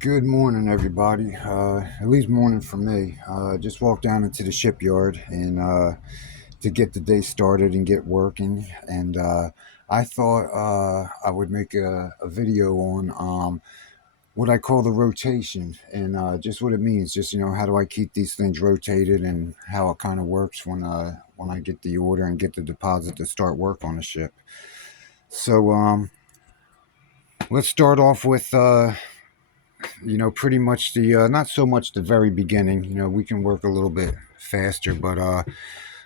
Good morning, everybody. At least morning for me. Just walked down into the shipyard and to get the day started and get working. And I thought I would make a video on what I call the rotation and just what it means. Just how do I keep these things rotated and how it kind of works when I get the order and get the deposit to start work on the ship. So let's start off with. Pretty much the not so much the very beginning. We can work a little bit faster, but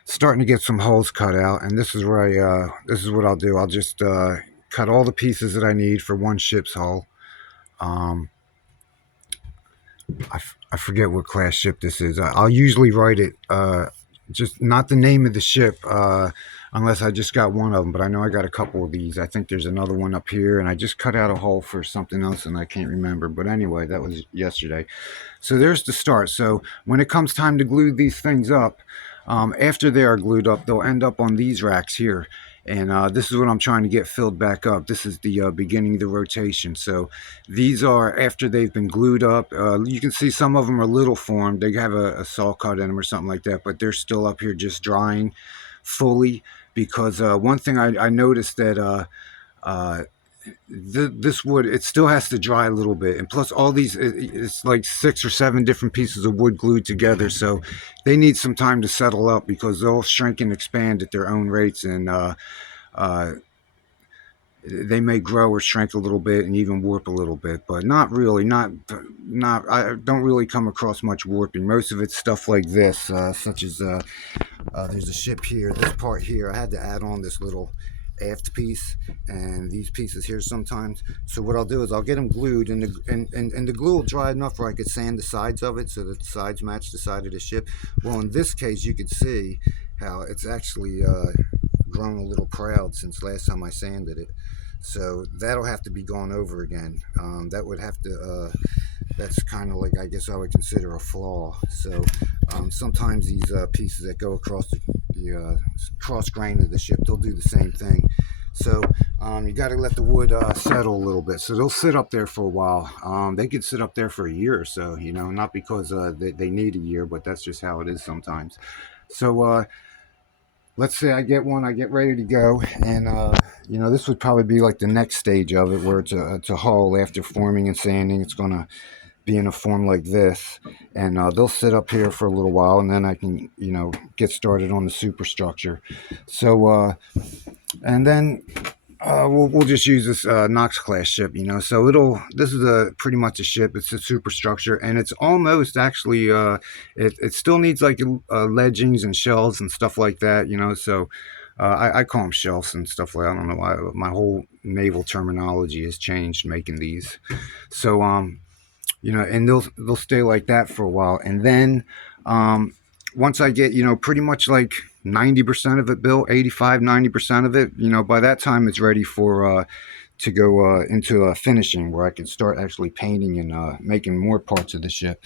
starting to get some holes cut out. And this is where this is what I'll do. I'll just cut all the pieces that I need for one ship's hull. Um, I forget what class ship this is. I'll usually write it just not the name of the ship unless I just got one of them. But I know I got a couple of these. I think there's another one up here, and I just cut out a hole for something else, and I can't remember. But anyway, that was yesterday. So there's the start. So when it comes time to glue these things up, after they are glued up, they'll end up on these racks here. And this is what I'm trying to get filled back up. This is the beginning of the rotation. So these are after they've been glued up. You can see some of them are little formed. They have a saw cut in them or something like that, but they're still up here just drying fully. Because one thing I noticed that uh, this wood, it still has to dry a little bit, and plus all these, it's like 6 or 7 different pieces of wood glued together, so they need some time to settle up because they'll shrink and expand at their own rates, and uh, they may grow or shrink a little bit and even warp a little bit, but not really. Not I don't really come across much warping. Most of it's stuff like this, such as there's a ship here. This part here, I had to add on this little aft piece and these pieces here sometimes. So what I'll do is I'll get them glued, and the glue will dry enough where I could sand the sides of it so that the sides match the side of the ship. Well, in this case, you could see how it's actually grown a little proud since last time I sanded it. So that'll have to be gone over again. That would have to. That's kind of like, I guess I would consider a flaw. So sometimes these pieces that go across the cross grain of the ship, they'll do the same thing. So you got to let the wood settle a little bit. So they'll sit up there for a while. They could sit up there for a year or so, not because they need a year, but that's just how it is sometimes. So let's say I get one, I get ready to go, and this would probably be like the next stage of it, where it's a hull after forming and sanding. It's gonna be in a form like this, and they'll sit up here for a little while, and then I can get started on the superstructure. So and then we'll just use this Knox class ship, So this is pretty much a ship. It's a superstructure, and it's almost actually it still needs like ledgings and shells and stuff like that, So I call them shelves and stuff like that. I don't know why my whole naval terminology has changed making these. So and they'll stay like that for a while, and then once I get pretty much like 90% of it built, 85-90% of it, by that time it's ready for to go into finishing, where I can start actually painting and making more parts of the ship.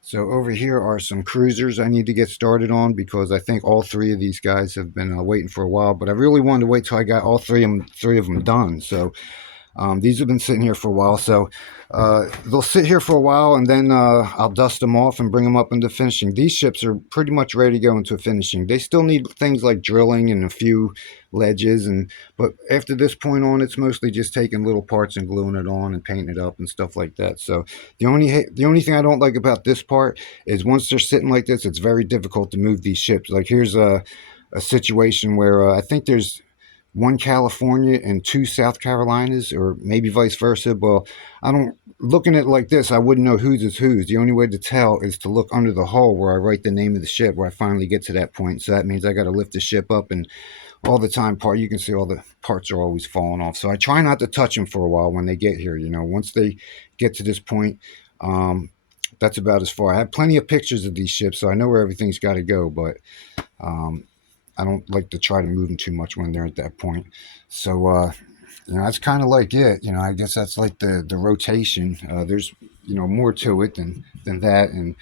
So over here are some cruisers I need to get started on, because I think all 3 of these guys have been waiting for a while, but I really wanted to wait till I got all three of them done. So these have been sitting here for a while, so they'll sit here for a while, and then I'll dust them off and bring them up into finishing. These ships are pretty much ready to go into finishing. They still need things like drilling and a few ledges, but after this point on, it's mostly just taking little parts and gluing it on and painting it up and stuff like that. So the only thing I don't like about this part is once they're sitting like this, it's very difficult to move these ships. Like here's a situation where I think there's 1 California and 2 South Carolinas, or maybe vice versa. Well, I don't, looking at it like this, I wouldn't know whose is whose. The only way to tell is to look under the hull where I write the name of the ship, where I finally get to that point. So that means I got to lift the ship up, and all the time you can see all the parts are always falling off. So I try not to touch them for a while when they get here. Once they get to this point, that's about as far. I have plenty of pictures of these ships, so I know where everything's got to go, but I don't like to try to move them too much when they're at that point. So, that's kind of like it. I guess that's like the rotation. There's, more to it than that, and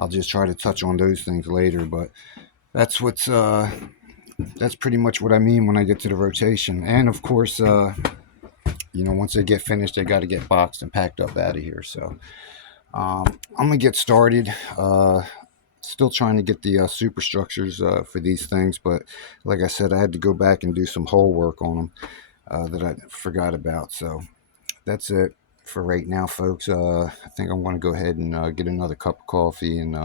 I'll just try to touch on those things later. But that's that's pretty much what I mean when I get to the rotation. And of course, once they get finished, they got to get boxed and packed up out of here. So I'm gonna get started. Still trying to get the superstructures for these things, but like I said, I had to go back and do some hull work on them that I forgot about. So that's it for right now, folks. I think I'm going to go ahead and get another cup of coffee and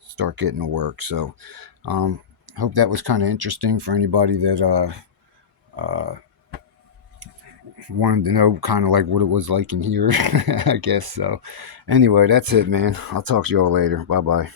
start getting to work. So um, hope that was kind of interesting for anybody that wanted to know kind of like what it was like in here, I guess. So anyway, that's it, man. I'll talk to you all later. Bye bye.